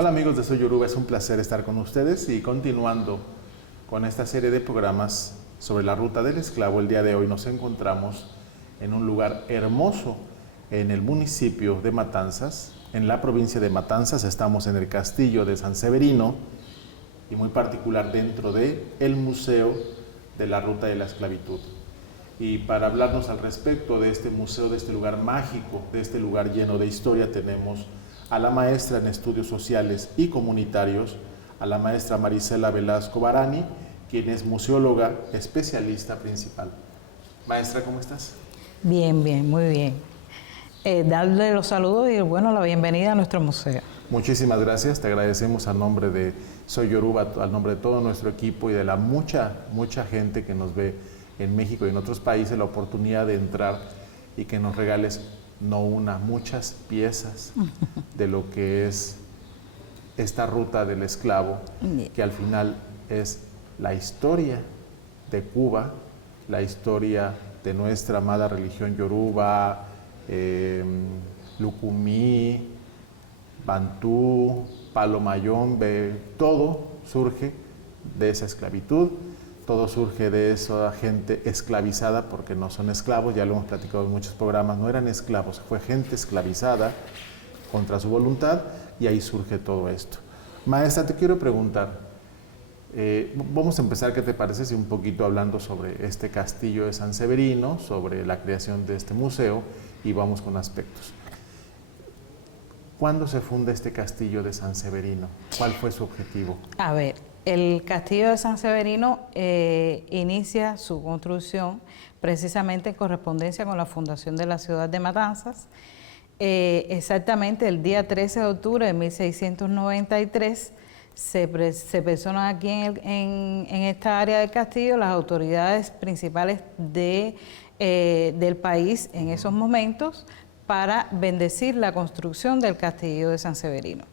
Hola amigos de Soy Yoruba, es un placer estar con ustedes y continuando con esta serie de programas sobre la ruta del esclavo. El día de hoy nos encontramos en un lugar hermoso en el municipio de Matanzas, en la provincia de Matanzas. Estamos en el castillo de San Severino y muy particular dentro de el Museo de la Ruta de la Esclavitud. Y para hablarnos al respecto de este museo, de este lugar mágico, de este lugar lleno de historia, tenemos a la maestra en estudios sociales y comunitarios, a la maestra Marisela Velasco Barani, quien es museóloga especialista principal. Maestra, ¿cómo estás? Bien, bien, muy bien. Darle los saludos y bueno, la bienvenida a nuestro museo. Muchísimas gracias, te agradecemos a nombre de Soy Yoruba, al nombre de todo nuestro equipo y de la mucha gente que nos ve en México y en otros países, la oportunidad de entrar y que nos regales no una, muchas piezas de lo que es esta ruta del esclavo, que al final es la historia de Cuba, la historia de nuestra amada religión yoruba, Lucumí, Bantú, Palomayombe, todo surge de esa esclavitud. Todo surge de esa gente esclavizada, porque no son esclavos, ya lo hemos platicado en muchos programas, no eran esclavos, fue gente esclavizada contra su voluntad y ahí surge todo esto. Maestra, te quiero preguntar, vamos a empezar, ¿qué te parece si un poquito hablando sobre este castillo de San Severino, sobre la creación de este museo y vamos con aspectos? ¿Cuándo se funda este castillo de San Severino? ¿Cuál fue su objetivo? A ver, el castillo de San Severino inicia su construcción precisamente en correspondencia con la fundación de la ciudad de Matanzas. Exactamente el día 13 de octubre de 1693 se personan aquí en esta área del castillo las autoridades principales del país en esos momentos para bendecir la construcción del castillo de San Severino.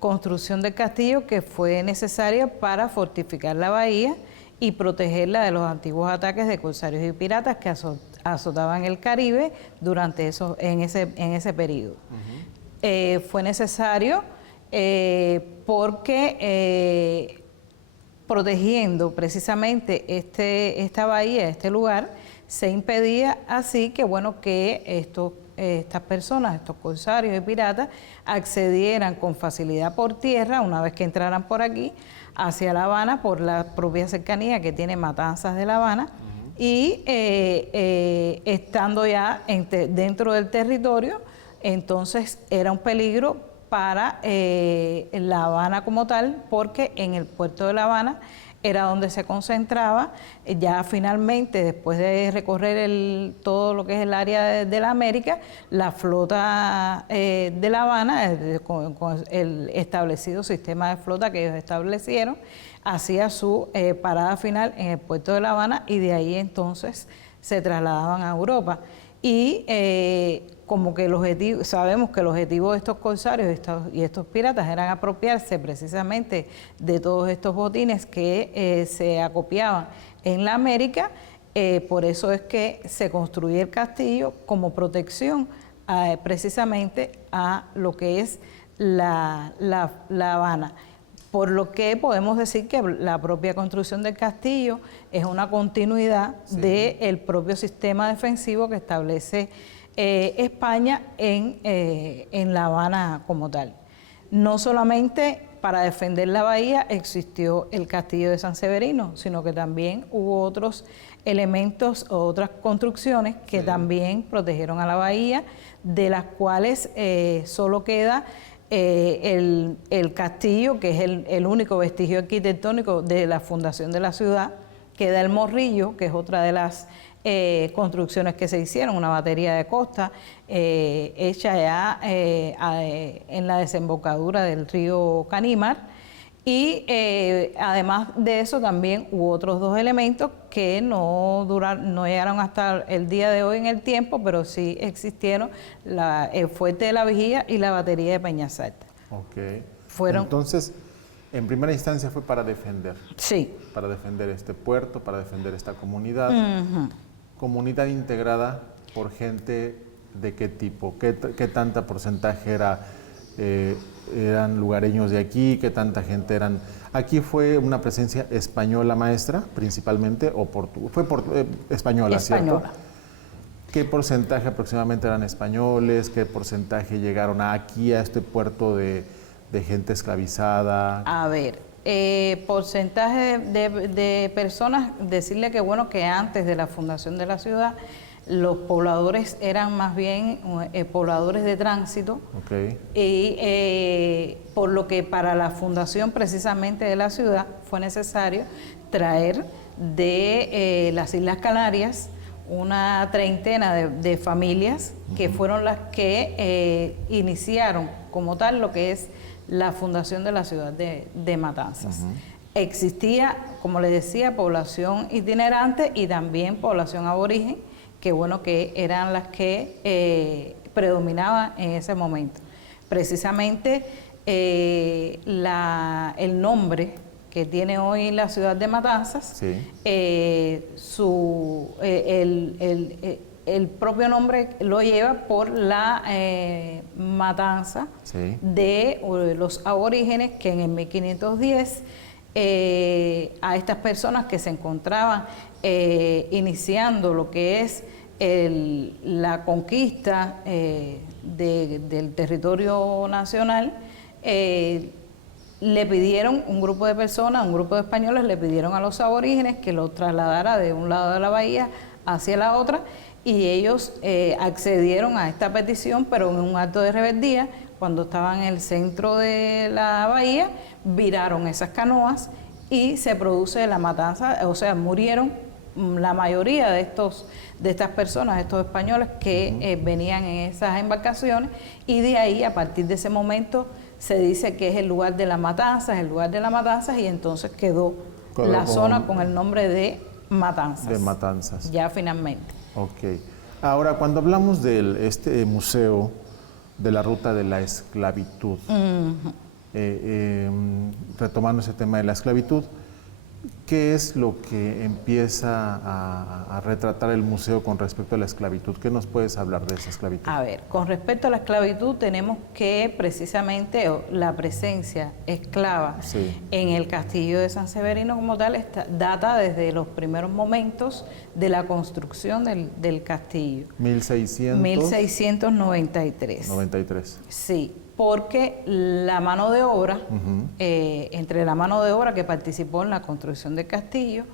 Construcción del castillo que fue necesaria para fortificar la bahía y protegerla de los antiguos ataques de corsarios y piratas que azotaban el Caribe en ese periodo. Fue necesario porque protegiendo precisamente esta bahía, este lugar, se impedía así que estas personas, estos corsarios y piratas, accedieran con facilidad por tierra, una vez que entraran por aquí, hacia La Habana, por la propia cercanía que tiene Matanzas de La Habana, y estando ya dentro del territorio, entonces era un peligro para La Habana como tal, porque en el puerto de La Habana era donde se concentraba, ya finalmente, después de recorrer todo lo que es el área de la América, la flota de La Habana, con el establecido sistema de flota que ellos establecieron, hacía su parada final en el puerto de La Habana y de ahí entonces se trasladaban a Europa. Y como que sabemos que el objetivo de estos corsarios y estos piratas eran apropiarse precisamente de todos estos botines que se acopiaban en la América, por eso es que se construye el castillo como protección precisamente a lo que es la Habana. Por lo que podemos decir que la propia construcción del castillo es una continuidad del propio sistema defensivo que establece España en La Habana como tal. No solamente para defender la bahía existió el castillo de San Severino, sino que también hubo otros elementos o otras construcciones que también protegieron a la bahía, de las cuales solo queda el castillo, que es el único vestigio arquitectónico de la fundación de la ciudad. Queda el Morrillo, que es otra de las construcciones que se hicieron, una batería de costa hecha ya en la desembocadura del río Canímar. Y además de eso también hubo otros dos elementos que no llegaron hasta el día de hoy en el tiempo, pero sí existieron, el fuerte de la Vigía y la batería de Peñasalta. Ok. Fueron... Entonces, en primera instancia fue para defender. Sí. Para defender este puerto, para defender esta comunidad. Comunidad integrada por gente ¿de qué tipo? ¿Qué tanta porcentaje era eran lugareños de aquí? ¿Qué tanta gente eran? Aquí fue una presencia española, maestra, principalmente, o fue española, ¿cierto? Española. ¿Qué porcentaje aproximadamente eran españoles? ¿Qué porcentaje llegaron aquí, a este puerto de gente esclavizada? A ver, porcentaje de personas, decirle que bueno, que antes de la fundación de la ciudad, los pobladores eran más bien pobladores de tránsito. Okay. Y por lo que para la fundación precisamente de la ciudad fue necesario traer de las Islas Canarias una treintena de familias que fueron las que iniciaron como tal lo que es la fundación de la ciudad de Matanzas. Existía, como les decía, población itinerante y también población aborigen, que bueno, que eran las que predominaban en ese momento. Precisamente el nombre que tiene hoy la ciudad de Matanzas, sí. El propio nombre lo lleva por la matanza sí. de los aborígenes que en el 1510 a estas personas que se encontraban iniciando lo que es la conquista del territorio nacional, le pidieron, un grupo de personas, un grupo de españoles, le pidieron a los aborígenes que los trasladara de un lado de la bahía hacia la otra, y ellos accedieron a esta petición, pero en un acto de rebeldía, cuando estaban en el centro de la bahía, viraron esas canoas y se produce la matanza, o sea, murieron la mayoría de estas personas, estos españoles que venían en esas embarcaciones, y de ahí, a partir de ese momento, se dice que es el lugar de la matanza, y entonces quedó la zona con el nombre de Matanzas. De Matanzas. Ya finalmente. Ok. Ahora, cuando hablamos de este museo de la ruta de la esclavitud, retomando ese tema de la esclavitud, ¿qué es lo que empieza a retratar el museo con respecto a la esclavitud? ¿Qué nos puedes hablar de esa esclavitud? A ver, con respecto a la esclavitud, tenemos que precisamente la presencia esclava en el castillo de San Severino como tal data desde los primeros momentos de la construcción del castillo. 1693. 93. Sí. Porque la mano de obra, entre la mano de obra que participó en la construcción del castillo,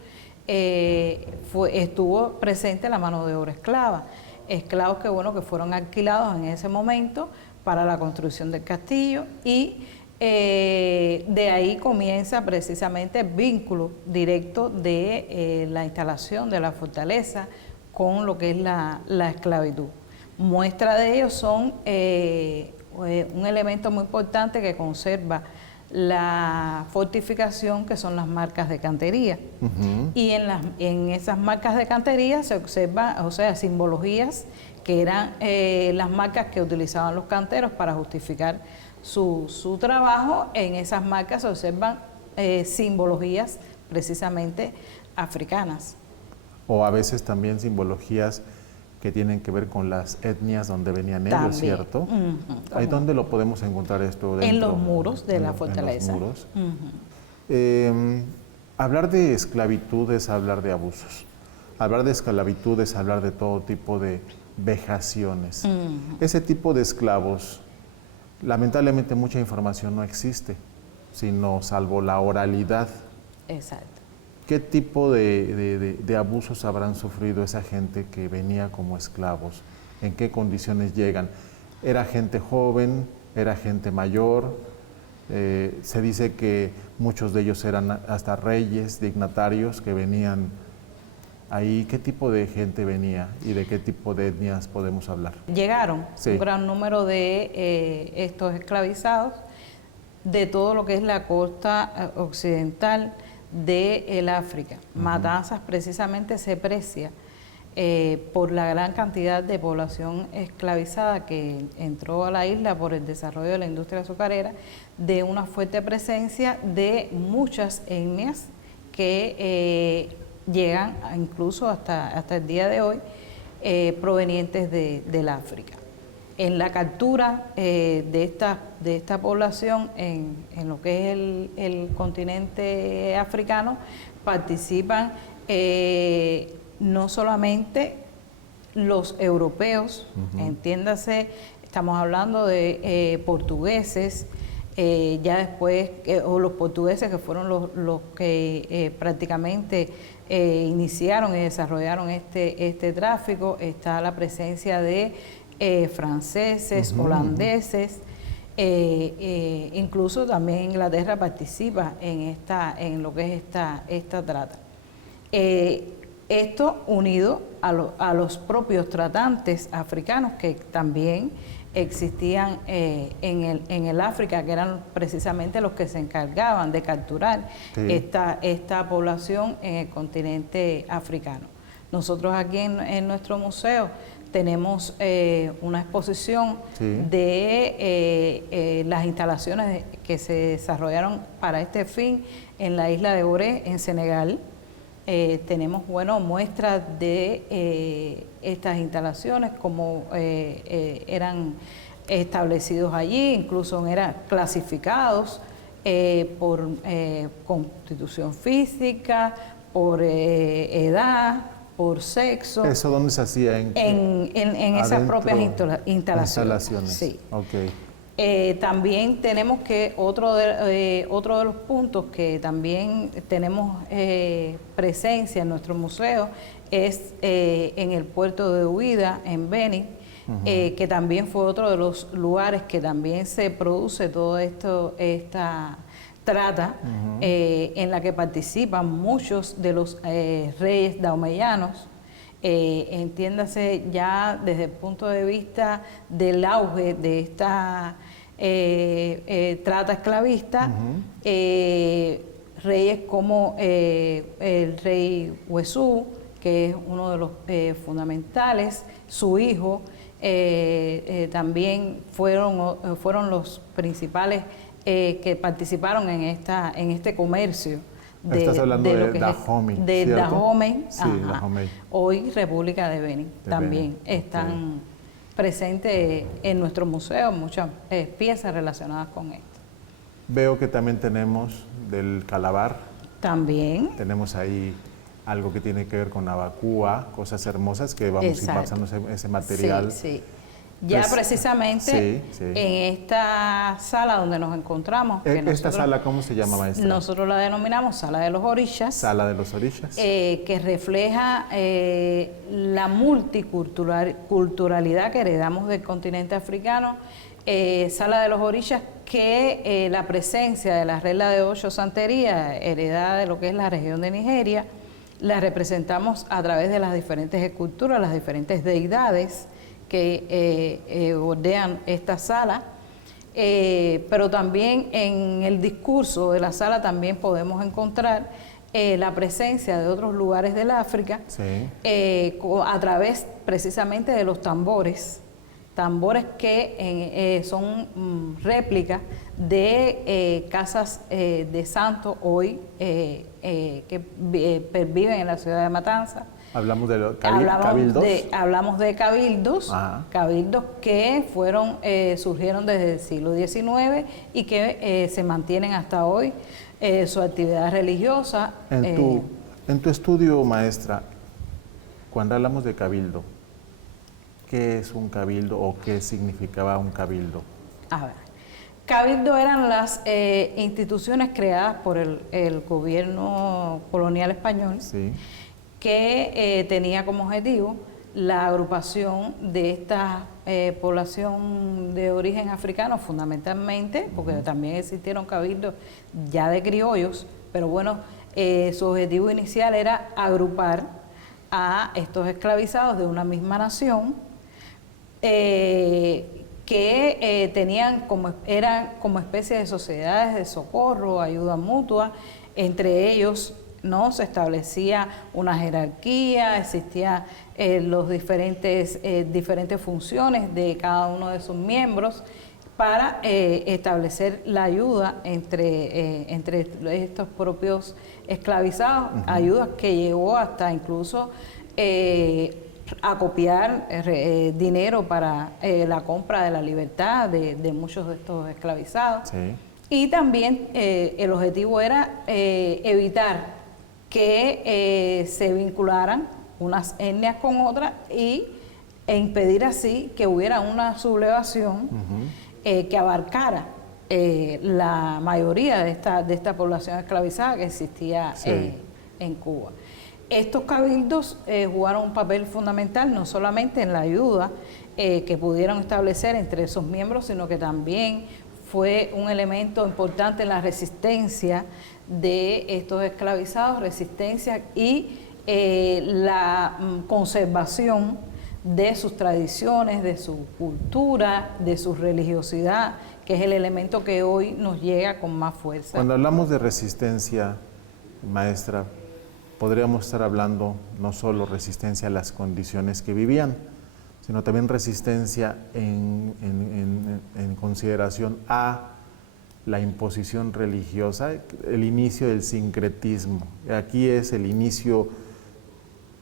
estuvo presente la mano de obra esclava. Esclavos que fueron alquilados en ese momento para la construcción del castillo, y de ahí comienza precisamente el vínculo directo de la instalación de la fortaleza con lo que es la esclavitud. Muestra de ello son un elemento muy importante que conserva la fortificación, que son las marcas de cantería. Y en esas marcas de cantería se observan, o sea, simbologías que eran las marcas que utilizaban los canteros para justificar su trabajo. En esas marcas se observan simbologías precisamente africanas. O a veces también simbologías que tienen que ver con las etnias donde venían ellos, también, ¿cierto? ¿Ahí dónde lo podemos encontrar esto? Dentro, en los muros de la fortaleza. En los muros. Hablar de esclavitud es hablar de abusos. Hablar de esclavitud es hablar de todo tipo de vejaciones. Ese tipo de esclavos, lamentablemente mucha información no existe, sino salvo la oralidad. Exacto. ¿Qué tipo de abusos habrán sufrido esa gente que venía como esclavos? ¿En qué condiciones llegan? ¿Era gente joven? ¿Era gente mayor? Se dice que muchos de ellos eran hasta reyes, dignatarios que venían ahí. ¿Qué tipo de gente venía y de qué tipo de etnias podemos hablar? Llegaron un gran número de estos esclavizados de todo lo que es la costa occidental del África. Matanzas precisamente se precia por la gran cantidad de población esclavizada que entró a la isla por el desarrollo de la industria azucarera, de una fuerte presencia de muchas etnias que llegan incluso hasta el día de hoy provenientes del África. en la captura de esta población en lo que es el continente africano participan no solamente los europeos, entiéndase, estamos hablando de portugueses, ya después, o los portugueses que fueron los que prácticamente iniciaron y desarrollaron este tráfico. Está la presencia de franceses, holandeses, incluso también Inglaterra participa en lo que es esta trata. Esto unido a los propios tratantes africanos que también existían en el África, que eran precisamente los que se encargaban de capturar esta población en el continente africano. Nosotros aquí en nuestro museo tenemos una exposición de las instalaciones que se desarrollaron para este fin en la isla de Gorée, en Senegal. Tenemos muestras de estas instalaciones, cómo eran establecidos allí, incluso eran clasificados por constitución física, por edad, por sexo. ¿Eso dónde se hacía? En esas propias instalaciones. Sí. Okay. También tenemos que otro de los puntos que también tenemos presencia en nuestro museo es en el puerto de Ouidah, en Benin, que también fue otro de los lugares que también se produce todo esta trata, en la que participan muchos de los reyes daomeyanos. Entiéndase ya desde el punto de vista del auge de esta trata esclavista, reyes como el rey Huesú, que es uno de los fundamentales, su hijo, también fueron los principales que participaron en este comercio. Estás hablando de Dahomey, de Dahomey, sí, Dahomey. Hoy República de Benin, también están presentes en nuestro museo muchas piezas relacionadas con esto. Veo que también tenemos del Calabar. También. Tenemos ahí algo que tiene que ver con Abacúa, cosas hermosas que vamos a ir pasando ese material. Sí. Ya precisamente en esta sala donde nos encontramos. ¿Esta sala cómo se llama, maestra? Nosotros la denominamos Sala de los Orishas. Sala de los Orishas. Que refleja la multiculturalidad que heredamos del continente africano. Sala de los Orishas, que la presencia de la regla de 8 santería, heredada de lo que es la región de Nigeria, la representamos a través de las diferentes esculturas, las diferentes deidades que bordean esta sala, pero también en el discurso de la sala también podemos encontrar la presencia de otros lugares del África, a través precisamente de los tambores que son réplicas de casas de santos hoy que viven en la ciudad de Matanzas. Hablamos de cabildos. Hablamos de cabildos, cabildos que surgieron desde el siglo XIX y que se mantienen hasta hoy su actividad religiosa. En tu estudio, maestra, cuando hablamos de cabildo, ¿qué es un cabildo o qué significaba un cabildo? A ver, cabildo eran las instituciones creadas por el gobierno colonial español, que tenía como objetivo la agrupación de esta población de origen africano, fundamentalmente, porque también existieron cabildos ya de criollos, pero bueno, su objetivo inicial era agrupar a estos esclavizados de una misma nación, que eran como especie de sociedades de socorro, ayuda mutua. Entre ellos se establecía una jerarquía, existían los diferentes funciones de cada uno de sus miembros para establecer la ayuda entre estos propios esclavizados, ayuda que llegó hasta incluso acopiar dinero para la compra de la libertad de muchos de estos esclavizados. Sí. Y también el objetivo era evitar que se vincularan unas etnias con otras e impedir así que hubiera una sublevación que abarcara la mayoría de esta población esclavizada que existía en Cuba. Estos cabildos jugaron un papel fundamental no solamente en la ayuda que pudieron establecer entre esos miembros, sino que también fue un elemento importante en la resistencia de estos esclavizados, resistencia y la conservación de sus tradiciones, de su cultura, de su religiosidad, que es el elemento que hoy nos llega con más fuerza. Cuando hablamos de resistencia, maestra, podríamos estar hablando no solo resistencia a las condiciones que vivían, sino también resistencia en consideración a la imposición religiosa, el inicio del sincretismo. Aquí es el inicio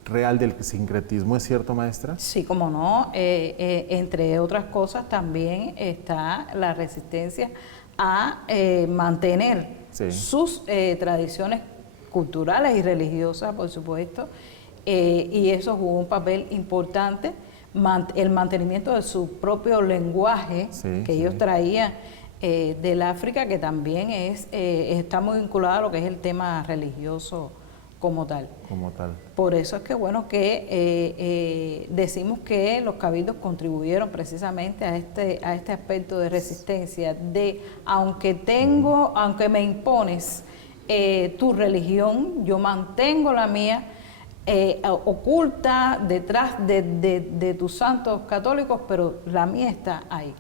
real del sincretismo, ¿es cierto, maestra? Sí, como no, entre otras cosas también está la resistencia a mantener sus tradiciones culturales y religiosas, por supuesto, y eso jugó un papel importante, el mantenimiento de su propio lenguaje que ellos traían del África, que también está muy vinculado a lo que es el tema religioso como tal. Por eso es que bueno que decimos que los cabildos contribuyeron precisamente a este aspecto de resistencia, de aunque me impones tu religión, yo mantengo la mía oculta detrás de tus santos católicos, pero la mía está ahí.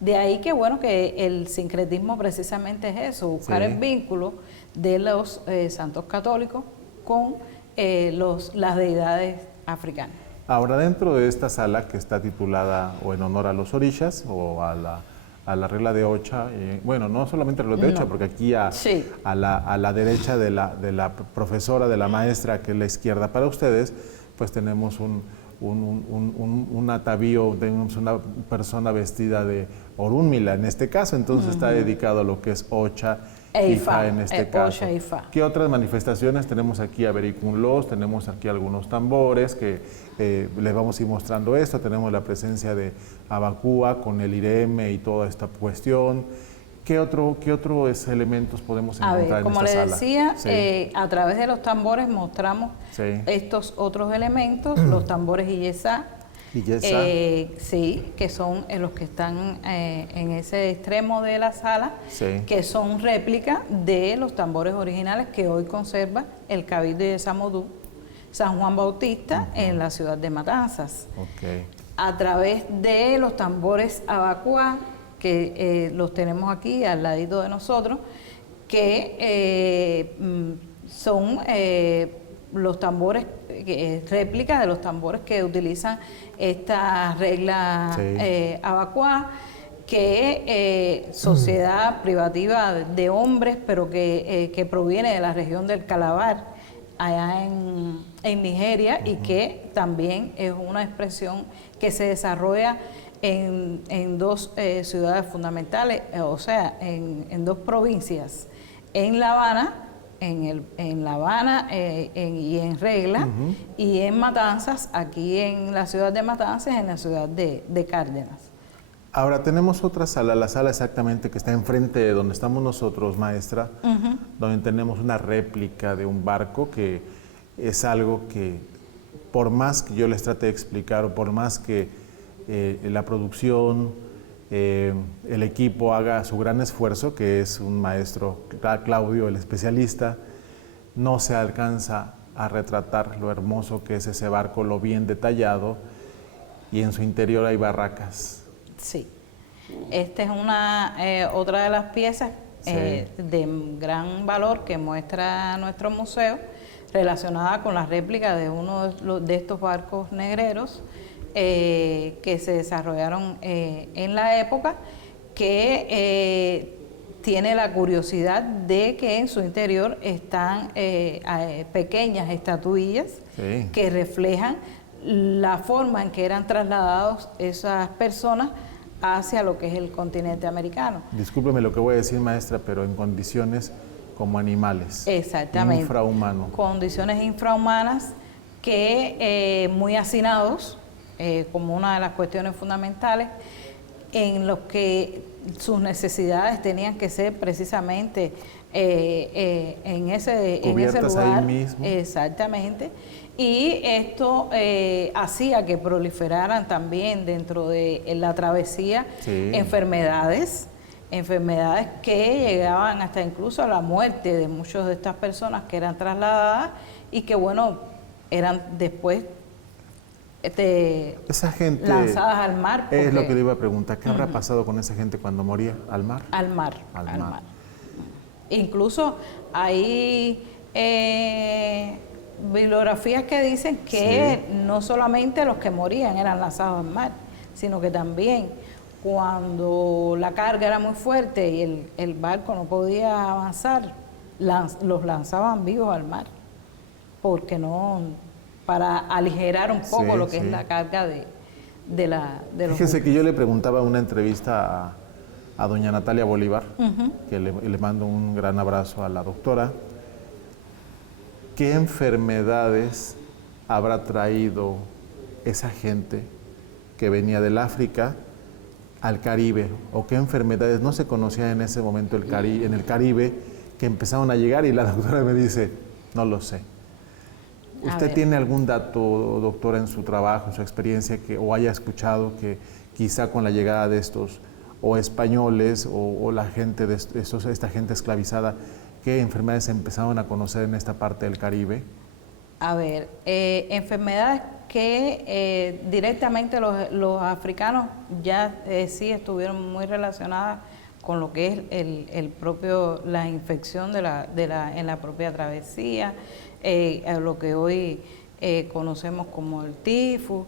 De ahí que bueno que el sincretismo precisamente es eso, buscar el vínculo de los santos católicos con las deidades africanas. Ahora, dentro de esta sala que está titulada o en honor a los orishas o a la regla de Ocha, bueno, no solamente a la regla de Ocha, porque aquí a la derecha de la profesora, de la maestra, que es la izquierda para ustedes, pues tenemos un atavío, tenemos una persona vestida de Orúnmila en este caso, entonces está dedicado a lo que es Ocha e Ifá en este caso. ¿Qué otras manifestaciones? Tenemos aquí a Vericunlos, tenemos aquí algunos tambores que les vamos a ir mostrando esto, tenemos la presencia de Abacúa con el Ireme y toda esta cuestión. ¿Qué otros elementos podemos encontrar en esta sala? Como les decía, a través de los tambores mostramos estos otros elementos, los tambores Iyesá, que son los que están en ese extremo de la sala, que son réplica de los tambores originales que hoy conserva el Cabildo Iyesá Modú San Juan Bautista en la ciudad de Matanzas. A través de los tambores Abacúa, que los tenemos aquí al ladito de nosotros, que son los tambores, réplicas de los tambores que utilizan esta regla Abacúa, que sociedad privativa de hombres, pero que proviene de la región del Calabar, allá en Nigeria, y que también es una expresión que se desarrolla en dos ciudades fundamentales, o sea, en dos provincias, en La Habana, en La Habana y en Regla, y en Matanzas, aquí en la ciudad de Matanzas, en la ciudad de Cárdenas. Ahora tenemos otra sala, la sala exactamente que está enfrente de donde estamos nosotros, maestra, donde tenemos una réplica de un barco que es algo que, por más que yo les trate de explicar, o por más que la producción, el equipo haga su gran esfuerzo, que es un maestro, Claudio, el especialista, no se alcanza a retratar lo hermoso que es ese barco, lo bien detallado, y en su interior hay barracas. Sí, esta es otra de las piezas de gran valor que muestra nuestro museo, relacionada con la réplica de uno de estos barcos negreros que se desarrollaron en la época, que tiene la curiosidad de que en su interior están pequeñas estatuillas que reflejan la forma en que eran trasladados esas personas hacia lo que es el continente americano. Discúlpeme lo que voy a decir, maestra, pero en condiciones como animales. Exactamente. Infrahumano. Condiciones infrahumanas que muy hacinados, como una de las cuestiones fundamentales, en los que sus necesidades tenían que ser precisamente en ese lugar. Ahí mismo. Exactamente. Y esto hacía que proliferaran también dentro de la travesía enfermedades que llegaban hasta incluso a la muerte de muchas de estas personas que eran trasladadas y que, bueno, eran después esa gente lanzadas al mar. Es lo que le iba a preguntar, ¿qué habrá pasado con esa gente cuando moría? ¿Al mar? Al mar. Incluso hay bibliografías que dicen que no solamente los que morían eran lanzados al mar, sino que también cuando la carga era muy fuerte y el barco no podía avanzar, los lanzaban vivos al mar, porque no, para aligerar un poco lo que es la carga de los... Fíjese que yo le preguntaba en una entrevista a doña Natalia Bolívar, que le mando un gran abrazo a la doctora, ¿qué enfermedades habrá traído esa gente que venía del África al Caribe? ¿O qué enfermedades no se conocían en ese momento en el Caribe que empezaron a llegar? Y la doctora me dice, no lo sé. ¿Usted tiene algún dato, doctora, en su trabajo, en su experiencia, o haya escuchado que quizá con la llegada de estos o españoles o la gente de esta gente esclavizada, qué enfermedades se empezaron a conocer en esta parte del Caribe? A ver, enfermedades que directamente los africanos ya sí estuvieron muy relacionadas con lo que es la infección en la propia travesía, lo que hoy conocemos como el tifus,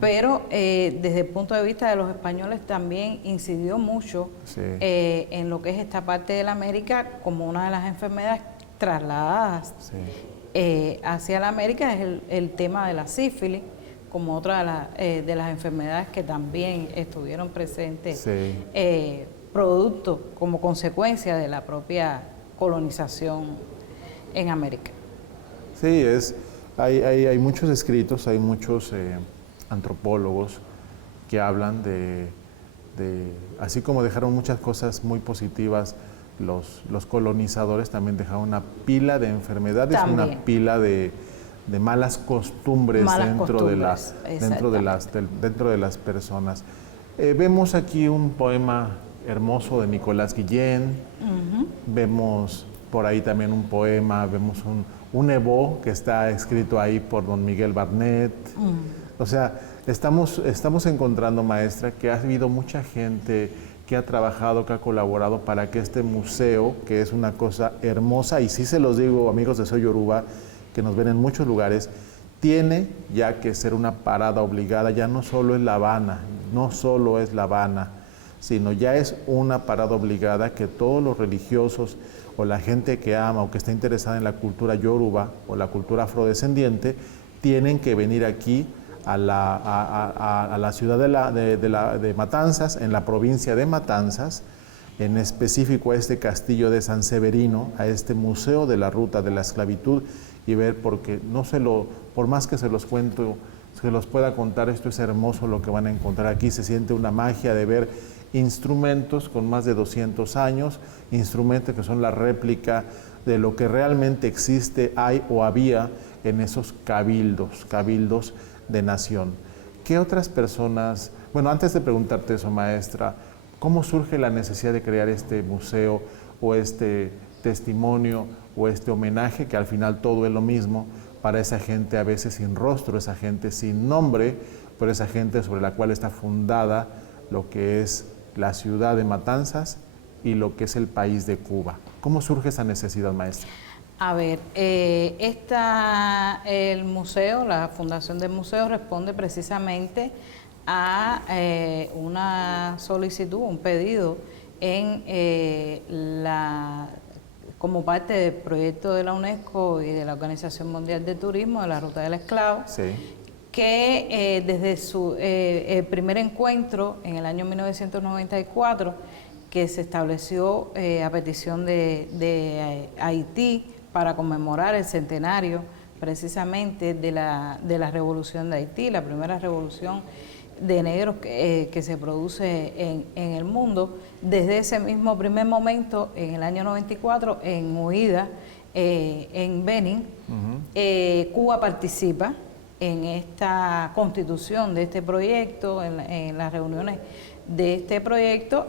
pero desde el punto de vista de los españoles también incidió mucho en lo que es esta parte de la América como una de las enfermedades trasladadas hacia la América, es el tema de la sífilis, como otra de las enfermedades que también estuvieron presentes, producto, como consecuencia de la propia colonización en América. Sí, hay muchos escritos, hay muchos antropólogos que hablan de, así como dejaron muchas cosas muy positivas, los colonizadores también dejaron una pila de enfermedades, una pila de malas costumbres dentro de las personas. Vemos aquí un poema hermoso de Nicolás Guillén, vemos por ahí también un poema, vemos un ebó que está escrito ahí por don Miguel Barnett. O sea, estamos encontrando, maestra, que ha habido mucha gente que ha trabajado, que ha colaborado para que este museo, que es una cosa hermosa, y sí se los digo, amigos de Soy Yoruba, que nos ven en muchos lugares, tiene ya que ser una parada obligada. Ya no solo es La Habana, sino ya es una parada obligada que todos los religiosos o la gente que ama o que está interesada en la cultura yoruba o la cultura afrodescendiente tienen que venir aquí a la ciudad de Matanzas, en la provincia de Matanzas, en específico a este castillo de San Severino, a este museo de la ruta de la esclavitud, y ver, porque por más que se los cuento, se los pueda contar, esto es hermoso lo que van a encontrar aquí. Se siente una magia de ver instrumentos con más de 200 años, instrumentos que son la réplica de lo que realmente existe, hay o había en esos cabildos de nación. ¿Qué otras personas? Bueno, antes de preguntarte eso, maestra, ¿cómo surge la necesidad de crear este museo o este testimonio o este homenaje, que al final todo es lo mismo, para esa gente a veces sin rostro, esa gente sin nombre, pero esa gente sobre la cual está fundada lo que es la ciudad de Matanzas y lo que es el país de Cuba? ¿Cómo surge esa necesidad, maestra? A ver, el museo, la fundación del museo responde precisamente a una solicitud, un pedido como parte del proyecto de la UNESCO y de la Organización Mundial de Turismo de la Ruta del Esclavo, que desde su primer encuentro en el año 1994, que se estableció a petición de Haití para conmemorar el centenario precisamente de la revolución de Haití, la primera revolución de negros que se produce en el mundo. Desde ese mismo primer momento, en el año 94, en Huida, en Benin, Cuba participa en esta constitución de este proyecto, en las reuniones de este proyecto,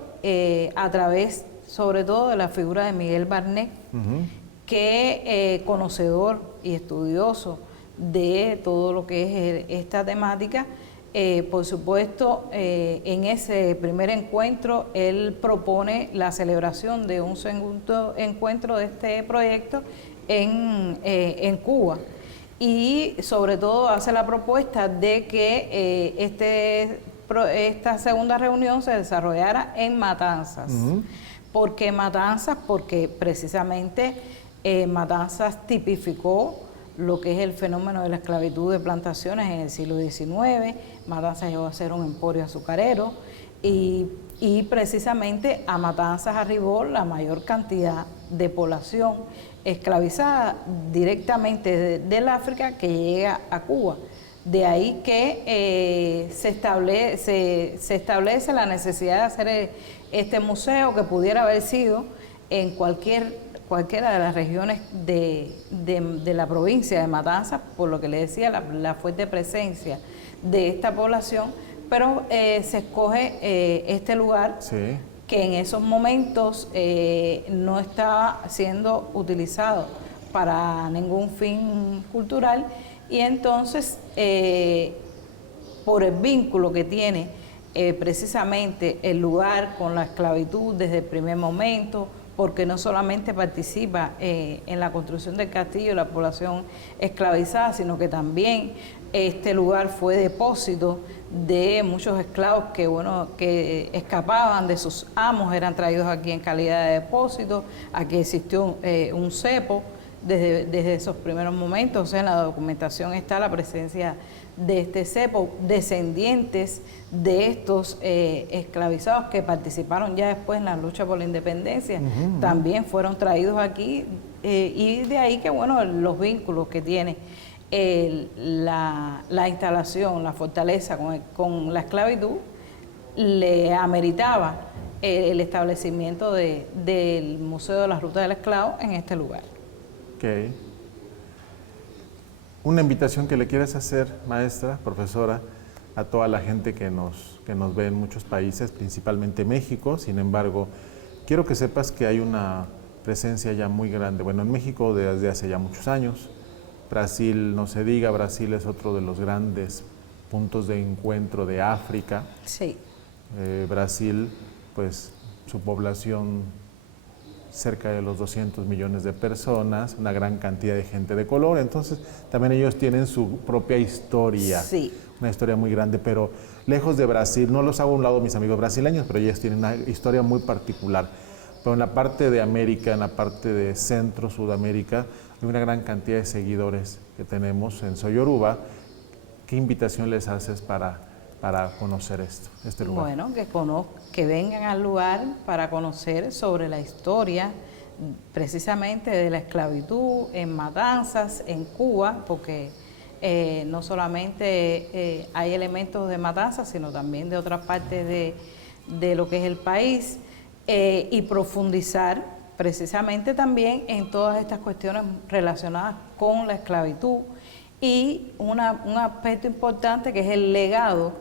a través sobre todo de la figura de Miguel Barnet, que conocedor y estudioso de todo lo que es esta temática. Por supuesto, en ese primer encuentro él propone la celebración de un segundo encuentro de este proyecto en Cuba, y sobre todo hace la propuesta de que esta segunda reunión se desarrollara en Matanzas. ¿Por qué Matanzas? Porque precisamente Matanzas tipificó lo que es el fenómeno de la esclavitud de plantaciones en el siglo XIX. Matanzas llegó a ser un emporio azucarero y precisamente a Matanzas arribó la mayor cantidad de población esclavizada directamente del África que llega a Cuba. De ahí que se establece la necesidad de hacer este museo, que pudiera haber sido en cualquiera de las regiones de la provincia de Matanzas, por lo que le decía, la fuerte presencia de esta población, pero se escoge este lugar, sí, que en esos momentos no estaba siendo utilizado para ningún fin cultural, y entonces por el vínculo que tiene precisamente el lugar con la esclavitud desde el primer momento, porque no solamente participa en la construcción del castillo la población esclavizada, sino que también este lugar fue depósito de muchos esclavos que escapaban de sus amos, eran traídos aquí en calidad de depósito. Aquí existió un cepo desde esos primeros momentos. O sea, en la documentación está la presencia de este cepo, descendientes de estos esclavizados que participaron ya después en la lucha por la independencia, también fueron traídos aquí, y de ahí que los vínculos que tiene la instalación, la fortaleza con la esclavitud, le ameritaba el establecimiento del Museo de la Ruta del Esclavo en este lugar. Okay. Una invitación que le quieras hacer, maestra, profesora, a toda la gente que nos ve en muchos países, principalmente México. Sin embargo, quiero que sepas que hay una presencia ya muy grande. Bueno, en México desde hace ya muchos años. Brasil, no se diga, Brasil es otro de los grandes puntos de encuentro de África. Sí. Brasil, pues su población cerca de los 200 millones de personas, una gran cantidad de gente de color, entonces también ellos tienen su propia historia, sí, una historia muy grande, pero lejos de Brasil, no los hago a un lado mis amigos brasileños, pero ellos tienen una historia muy particular. Pero en la parte de América, en la parte de Centro, Sudamérica, hay una gran cantidad de seguidores que tenemos en Soy Yoruba. ¿Qué invitación les haces para conocer este lugar? Bueno, que vengan al lugar para conocer sobre la historia precisamente de la esclavitud en Matanzas, en Cuba, porque no solamente hay elementos de Matanzas, sino también de otras partes de lo que es el país, y profundizar precisamente también en todas estas cuestiones relacionadas con la esclavitud, y un aspecto importante que es el legado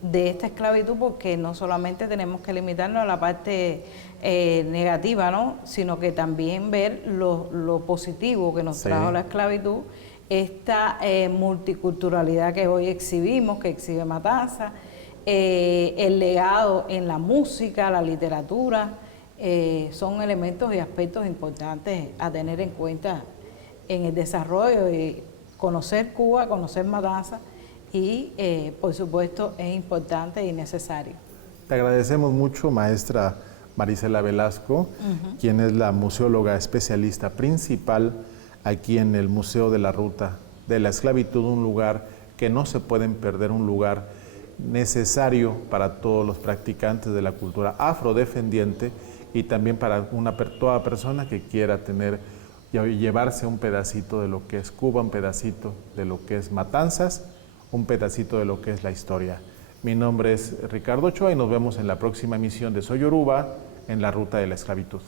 de esta esclavitud, porque no solamente tenemos que limitarnos a la parte negativa, ¿no?, sino que también ver lo positivo que nos trajo la esclavitud, esta multiculturalidad que hoy exhibimos, que exhibe Matanzas, el legado en la música, la literatura, son elementos y aspectos importantes a tener en cuenta en el desarrollo, y conocer Cuba, conocer Matanzas, y por supuesto es importante y necesario. Te agradecemos mucho, maestra Marisela Velasco, quien es la museóloga especialista principal aquí en el Museo de la Ruta de la Esclavitud, un lugar que no se pueden perder, un lugar necesario para todos los practicantes de la cultura afrodescendiente y también para toda persona que quiera tener y llevarse un pedacito de lo que es Cuba, un pedacito de lo que es Matanzas, un pedacito de lo que es la historia. Mi nombre es Ricardo Ochoa y nos vemos en la próxima emisión de Soy Yoruba en la Ruta de la Esclavitud.